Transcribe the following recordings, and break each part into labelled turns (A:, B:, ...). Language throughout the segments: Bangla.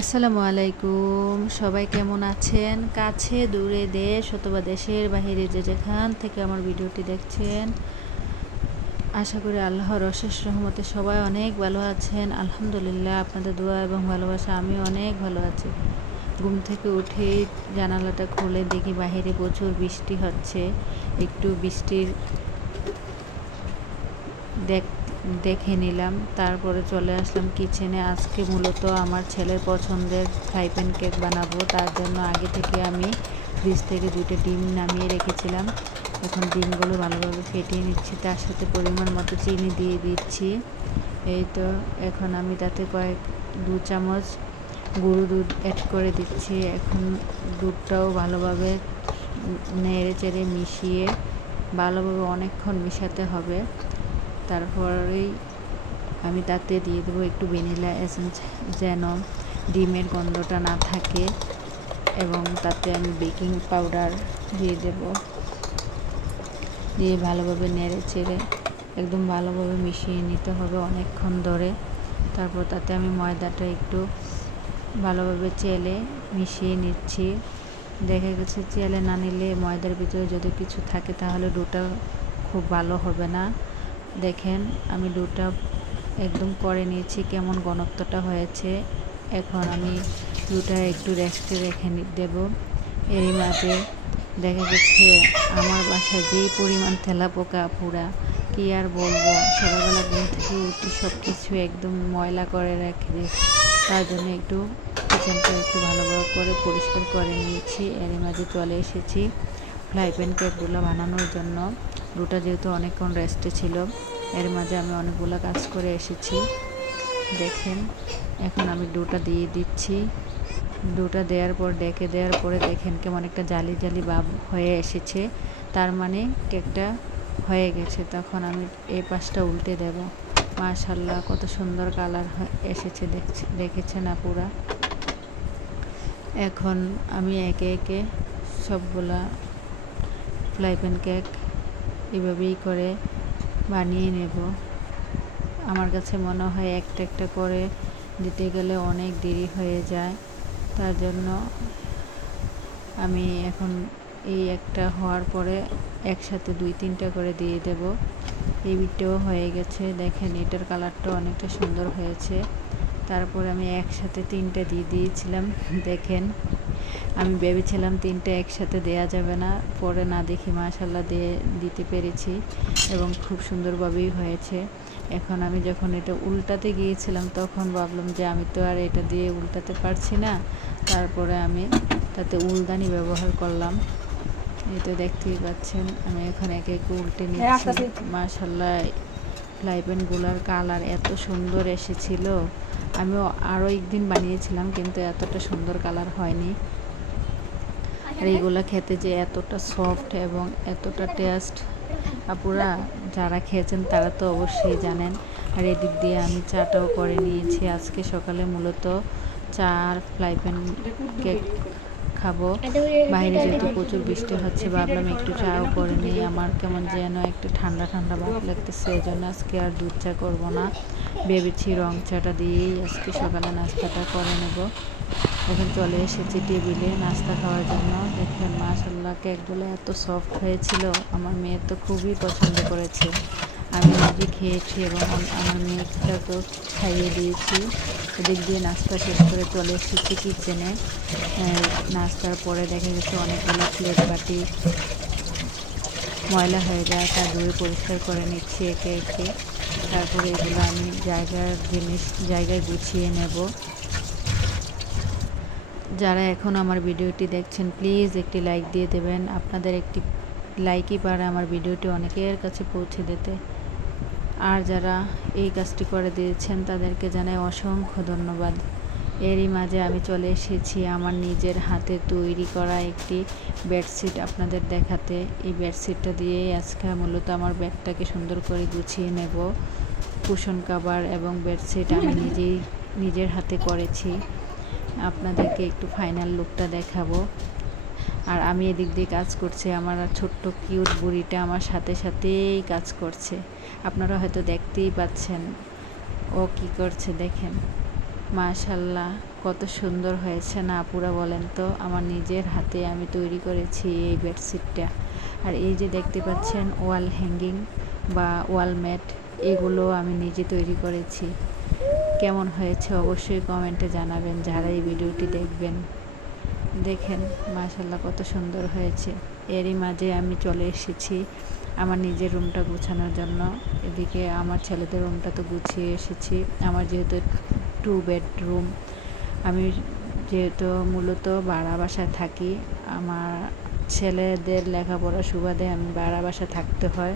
A: আসসালামু আলাইকুম। সবাই কেমন আছেন? কাছে, দূরে দেশ অথবা দেশের বাহিরে যে যেখান থেকে আমার ভিডিওটি দেখছেন, আশা করি আল্লাহর অশেষ রহমতে সবাই অনেক ভালো আছেন। আলহামদুলিল্লাহ, আপনাদের দোয়া এবং ভালোবাসা আমি অনেক ভালো আছি। ঘুম থেকে উঠে জানালাটা খুলে দেখি বাহিরে প্রচুর বৃষ্টি হচ্ছে। একটু বৃষ্টির দেখ দেখে নিলাম, তারপরে চলে আসলাম কিচেনে আজকে মূলত আমার ছেলের পছন্দের ফ্রাই প্যান কেক বানাবো। তার জন্য আগে থেকে আমি ফ্রিজ থেকে দুটো ডিম নামিয়ে রেখেছিলাম। এখন ডিমগুলো ভালোভাবে ফেটিয়ে নিচ্ছি। তার সাথে পরিমাণ মতো চিনি দিয়ে দিচ্ছি। এই তো, এখন আমি তাতে কয়েক, দু চামচ গুঁড়ো দুধ অ্যাড করে দিচ্ছি। এখন দুধটাও ভালোভাবে নেড়ে চেড়ে মিশিয়ে, ভালোভাবে অনেকক্ষণ মিশাতে হবে। তারপরেই আমি তাতে দিয়ে দেবো একটু ভ্যানিলা এসেন্স যেন ডিমের গন্ধটা না থাকে এবং তাতে আমি বেকিং পাউডার দিয়ে দেব। দিয়ে ভালোভাবে নেড়ে চেড়ে একদম ভালোভাবে মিশিয়ে নিতে হবে অনেকক্ষণ ধরে। তারপর তাতে আমি ময়দাটা একটু ভালোভাবে চেলে মিশিয়ে নিচ্ছি। দেখা গেছে চেলে না নিলে ময়দার ভিতরে যদি কিছু থাকে তাহলে ডোটা খুব ভালো হবে না। দেখেন, আমি ডোটা একদম করে নিয়েছি, কেমন ঘনত্বটা হয়েছে। এখন আমি ডোটা একটু রেস্টে রেখে দেব। এরই মাঝে দেখা গেছে আমার বাসায় যেই পরিমাণ তেলা পোকা পুরা, কি আর বলব? সকালবেলা ঘুম থেকে উঠি সব কিছু একদম ময়লা করে রেখে তার জন্য একটু কিচেনটা একটু ভালোভাবে করে পরিষ্কার করে নিয়েছি। এর মাঝে চলে এসেছি ফ্রাই প্যান কেকগুলো বানানোর জন্য। ডোটা যেহেতু অনেকক্ষণ রেস্টে ছিল, এর মাঝে আমি অনেকগুলো কাজ করে এসেছি। দেখেন, এখন আমি ডোটা দিয়ে দিচ্ছি। ডোটা দেওয়ার পর, ডেকে দেওয়ার পরে দেখেন কেমন একটা জালি জালি ভাব হয়ে এসেছে। তার মানে কেকটা হয়ে গেছে। তখন আমি এই পাশটা উল্টে দেব। মাশাল্লাহ, কত সুন্দর কালার এসেছে দেখছে দেখেছে না পুরা এখন আমি একে একে সবগুলা ফ্রাই প্যান কেক এভাবেই করে বানিয়ে নেব। আমার কাছে মনে হয় একটা একটা করে দিতে গেলে অনেক দেরি হয়ে যায়। তার জন্য আমি এখন এই একটা হওয়ার পরে একসাথে দুই তিনটা করে দিয়ে দেব। এই বিটটাও হয়ে গেছে। দেখেন, এটার কালারটা অনেকটা সুন্দর হয়েছে। তারপর আমি একসাথে তিনটা দিয়ে দিয়েছিলাম। দেখেন আমি ভেবেছিলাম তিনটে একসাথে দেয়া যাবে না। পরে না দেখি মাশাল্লাহ দিয়ে দিতে পেরেছি এবং খুব সুন্দরভাবেই হয়েছে। এখন আমি যখন এটা উল্টাতে গিয়েছিলাম তখন ভাবলাম যে আমি তো আর এটা দিয়ে উল্টাতে পারছি না। তারপরে আমি তাতে উলদানি ব্যবহার করলাম। এই তো দেখতেই পাচ্ছেন আমি এখন একে একে উল্টে নিচ্ছি। মাশাল্লাহ ফ্লাইপেনগুলোর কালার এত সুন্দর এসেছিল। আমিও আরও একদিন বানিয়েছিলাম কিন্তু এতটা সুন্দর কালার হয়নি। আর এইগুলো খেতে যে এতটা সফট এবং এতটা টেস্ট আপুরা যারা খেয়েছেন তারা তো অবশ্যই জানেন। আর এদিক দিয়ে আমি চাটাও করে নিয়েছি। আজকে সকালে মূলত চা আর ফ্রাই প্যান কেক খাব। বাইরে যেহেতু প্রচুর বৃষ্টি হচ্ছে, ভাবলাম একটু চাও করে নিই। আমার কেমন যেন একটু ঠান্ডা ঠান্ডা ভাব লাগতেছে এই জন্য আজকে আর দুধ চা করব না। ভেবেছি রং চাটা দিয়েই আজকে সকালে নাস্তাটা করে নেব। এখন চলে এসেছি টেবিলে নাস্তা খাওয়ার জন্য। দেখেন মাশাল্লাহ কেকগুলো এত সফট হয়েছিল। আমার মেয়ে তো খুবই পছন্দ করেছে। আমি নিজে খেয়েছি এবং আমার মেয়েটাকেও খাইয়ে দিয়েছি। এদিক দিয়ে নাস্তা শেষ করে চলে এসেছি কিচেনে নাস্তার পরে দেখা গেছে অনেকগুলো প্লেট বাটি ময়লা হয়ে যায়, তা ধুয়ে পরিষ্কার করে নিচ্ছি একে একে। তারপরে এগুলো আমি জায়গার জিনিস, জায়গায় গুছিয়ে নেব। যারা এখন আমার ভিডিওটি দেখছেন প্লিজ একটি লাইক দিয়ে দেবেন। আপনাদের একটি লাইকই পারে আমার ভিডিওটি অনেকের কাছে পৌঁছে দিতে। আর যারা এই কাজটি করে দিয়েছেন, তাদেরকে জানাই অসংখ্য ধন্যবাদ। এরই মাঝে আমি চলে এসেছি আমার নিজের হাতে তৈরি করা একটি বেডশিট আপনাদের দেখাতে। এই বেডশিটটা দিয়েই আজকে মূলত আমার ব্যাগটাকে সুন্দর করে গুছিয়ে নেব। কুশন কাভার এবং বেডশিট আমি নিজেই, নিজের হাতে করেছি। আপনাদেরকে একটু ফাইনাল লুকটা দেখাবো। আর আমি এদিক দিয়ে কাজ করছি, আমার ছোট্ট কিউট বুড়িটা আমার সাথে সাথেই কাজ করছে। আপনারা হয়তো দেখতেই পাচ্ছেন, ও কি করছে দেখেন। মাশাল্লাহ কত সুন্দর হয়েছে না আপুরা বলেন তো? আমার নিজের হাতে আমি তৈরি করেছি এই বেডশিটটা আর এই যে দেখতে পাচ্ছেন ওয়াল হ্যাঙ্গিং বা ওয়াল ম্যাট এগুলো আমি নিজে তৈরি করেছি। কেমন হয়েছে অবশ্যই কমেন্টে জানাবেন, যারা এই ভিডিওটি দেখবেন। দেখেন মাশাল্লাহ কত সুন্দর হয়েছে। এরই মাঝে আমি চলে এসেছি আমার নিজের রুমটা গুছানোর জন্য। এদিকে আমার ছেলেদের রুমটা তো গুছিয়ে এসেছি। আমার যেহেতু টু বেডরুম আমি যেহেতু মূলত ভাড়া বাসায় থাকি, আমার ছেলেদের লেখাপড়া সুবাদে আমি ভাড়া বাসায় থাকতে হয়।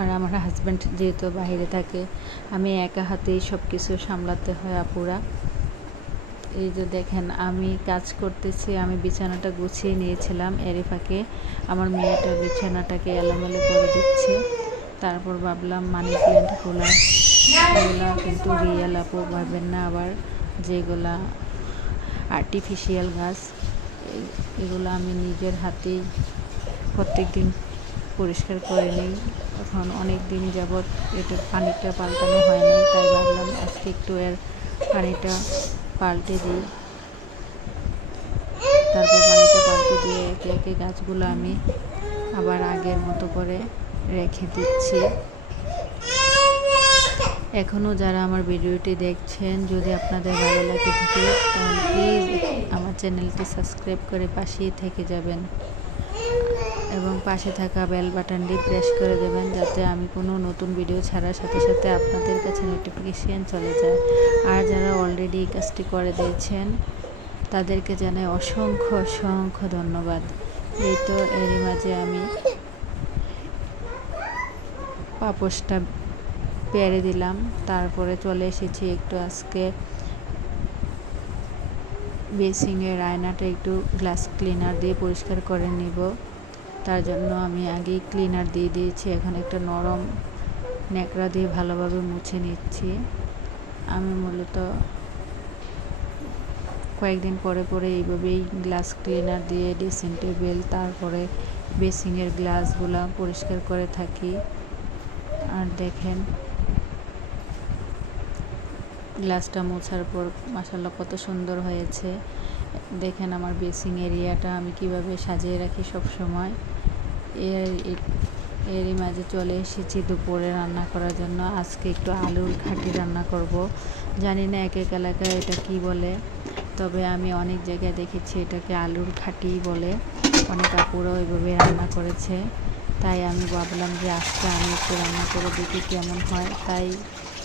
A: আর আমার হাজব্যান্ড যেহেতু বাইরে থাকে, আমি একা হাতেই সব কিছু সামলাতে হয় আপুরা। এই যে দেখেন, আমি কাজ করতেছি, আমি বিছানাটা গুছিয়ে নিয়েছিলাম এরই ফাঁকে। আমার মেয়েটা বিছানাটাকে এলোমেলো করে দিচ্ছে। তারপর ভাবলাম মানি প্ল্যান্টগুলো এগুলো কিন্তু রিয়েল আপু, ভাবেন না আবার যেগুলা আর্টিফিশিয়াল গাছ এগুলো আমি নিজের হাতেই প্রত্যেক দিন পরিষ্কার করে নিই। এখন অনেক দিন যাবৎ এটার পানিটা পাল্টানো হয় তাই ভাবলাম আজকে একটু এর পানিটা পাল্টে দিই। তারপর পানিটা পাল্টে দিয়ে একে একে গাছগুলো আমি আবার আগের মতো করে রেখে দিচ্ছি। এখনও যারা আমার ভিডিওটি দেখছেন, যদি আপনাদের ভালো লাগে থাকে, তাহলে প্লিজ আমার চ্যানেলটি সাবস্ক্রাইব করে পাশেই থেকে যাবেন। এবং পাশে থাকা বেল বাটনটি প্রেস করে দেবেন যাতে আমি কোনো নতুন ভিডিও ছাড়ার সাথে সাথে আপনাদের কাছে নোটিফিকেশান চলে যায়। আর যারা অলরেডি এই কাজটি করে দিয়েছেন, তাদেরকে জানাই অসংখ্য অসংখ্য ধন্যবাদ। এই তো এরই মাঝে আমি পাপোশটা পেরে দিলাম। তারপরে চলে এসেছি একটু আজকে বেসিংয়ের আয়নাটা একটু গ্লাস ক্লিনার দিয়ে পরিষ্কার করে নিব। তার জন্য আমি আগেই ক্লিনার দিয়ে দিয়েছি। এখন একটা নরম ন্যাকড়া দিয়ে ভালোভাবে মুছে নিচ্ছি। আমি মূলত কয়েকদিন পরে পরে এইভাবেই গ্লাস ক্লিনার দিয়ে ড্রেসিং টেবিল তারপরে বেসিংয়ের গ্লাসগুলো পরিষ্কার করে থাকি। আর দেখেন গ্লাসটা মোছার পর মাসাল্লাহ কত সুন্দর হয়েছে। দেখেন আমার বেসিং এরিয়াটা আমি কীভাবে সাজিয়ে রাখি সব সময় এর এরই মাঝে চলে এসেছি দুপুরে রান্না করার জন্য। আজকে একটু আলুর ঘাটি রান্না করব। জানি না এক এক এলাকায় এটা কি বলে, তবে আমি অনেক জায়গায় দেখেছি এটাকে আলুর ঘাটি বলে। অনেক আপুরাও ওইভাবে রান্না করেছে। তাই আমি ভাবলাম যে আজকে আমি একটু রান্না করে দেখি কেমন হয়। তাই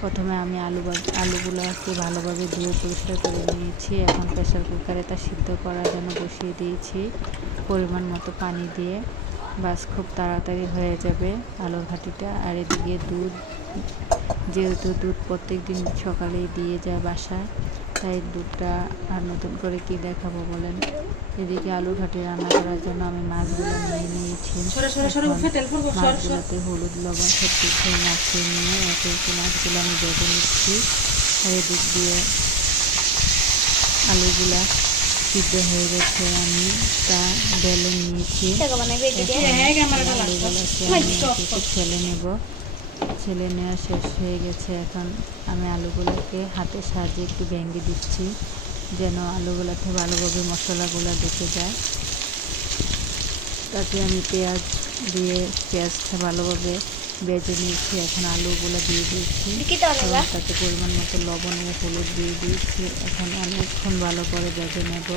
A: প্রথমে আমি আলু বা- আলুগুলোকে ভালোভাবে ধুয়ে পরিষ্কার করে নিয়েছি। এখন প্রেশার কুকারে তা সিদ্ধ করার জন্য বসিয়ে দিয়েছি পরিমাণ মতো পানি দিয়ে। বাস খুব তাড়াতাড়ি হয়ে যাবে আলুর ঘাটিটা। আর এদিকে দুধ যেহেতু দুধ প্রত্যেক দিন সকালেই দিয়ে যায় বাসায় তাই দুধটা আর নতুন করে কি দেখাবো বলেন? এদিকে আলু ঘাটি রান্না করার জন্য আমি মাছগুলো নিয়ে নিয়েছি। মাছগুলোতে হলুদ লবণ সব কিছু মাখিয়ে নিয়ে একে একে মাছগুলো আমি বেঁধে নিচ্ছি। আর এদিক দিয়ে আলুগুলা সিদ্ধ হয়ে গেছে আমি। তা বেলে নিয়েছি। একে ছেলে নেব। ছেলে নেওয়া শেষ হয়ে গেছে। এখন আমি আলুগুলোকে হাতের সাহায্যে একটু ভেঙে দিচ্ছি যেন আলুগুলোতে ভালোভাবে মশলাগুলো ঢুকে যায়। তাতে আমি পেঁয়াজ দিয়ে পেঁয়াজটা ভালোভাবে বেজে নিয়েছি এখন আলুগুলো দিয়ে দিয়েছি। এবং তাতে পরিমাণ মতো লবণ ও হলুদ দিয়ে দিয়েছি। এখন অনেকক্ষণ ভালো করে বেজে নেব।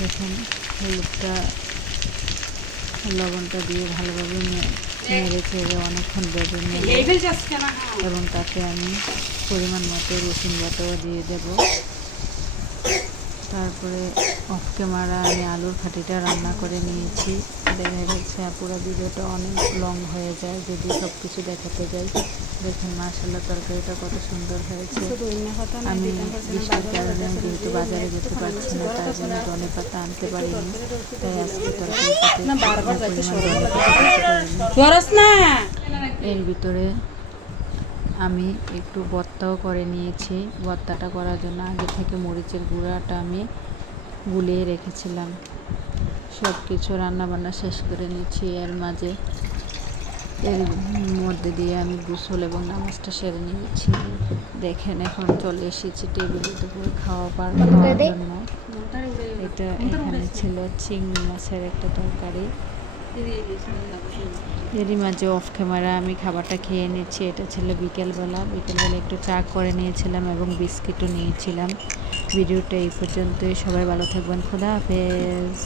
A: দেখুন হলুদটা লবণটা দিয়ে ভালোভাবে নেড়ে চেড়ে অনেকক্ষণ বেজে নেব। এবং তাতে আমি পরিমাণ মতো রসুন বাটাও দিয়ে দেব। তারপরে অফ ক্যামেরা আমি আলুর খাটিটা রান্না করে নিয়েছি। দেখা যাচ্ছে পুরো ভিডিওটা অনেক লং হয়ে যায় যদি সব কিছু দেখাতে যাই। দেখুন মার্শাল্লাহ তরকারিটা কত সুন্দর হয়েছে। আমি বৃষ্টির কারণে যেহেতু বাজারে যেতে পারছি না তার জন্য ধনে পাতা আনতে পারিনি। তাই আজকে তরকারিটাতে
B: না।
A: এর ভিতরে আমি একটু ভর্তাও করে নিয়েছি। ভর্তাটা করার জন্য আগে থেকে মরিচের গুঁড়াটা আমি গুলিয়ে রেখেছিলাম। সব কিছু রান্নাবান্না শেষ করে নিয়েছি। এর মাঝে এর মধ্যে দিয়ে আমি গোসল এবং নামাজটা সেরে নিয়েছি। দেখেন এখন চলে এসেছি টেবিলে দুপুরে খাওয়া পার খাওয়ার জন্য। এটা এখানে ছিল চিংড়ি মাছের একটা তরকারি। এরই মাঝে অফ ক্যামেরা আমি খাবারটা খেয়ে নিচ্ছি। এটা ছিল বিকেলবেলা। বিকেলবেলা একটু চা করে নিয়েছিলাম এবং বিস্কিটও নিয়েছিলাম। ভিডিওটা এই পর্যন্তই। সবাই ভালো থাকবেন। খোদা হাফেজ।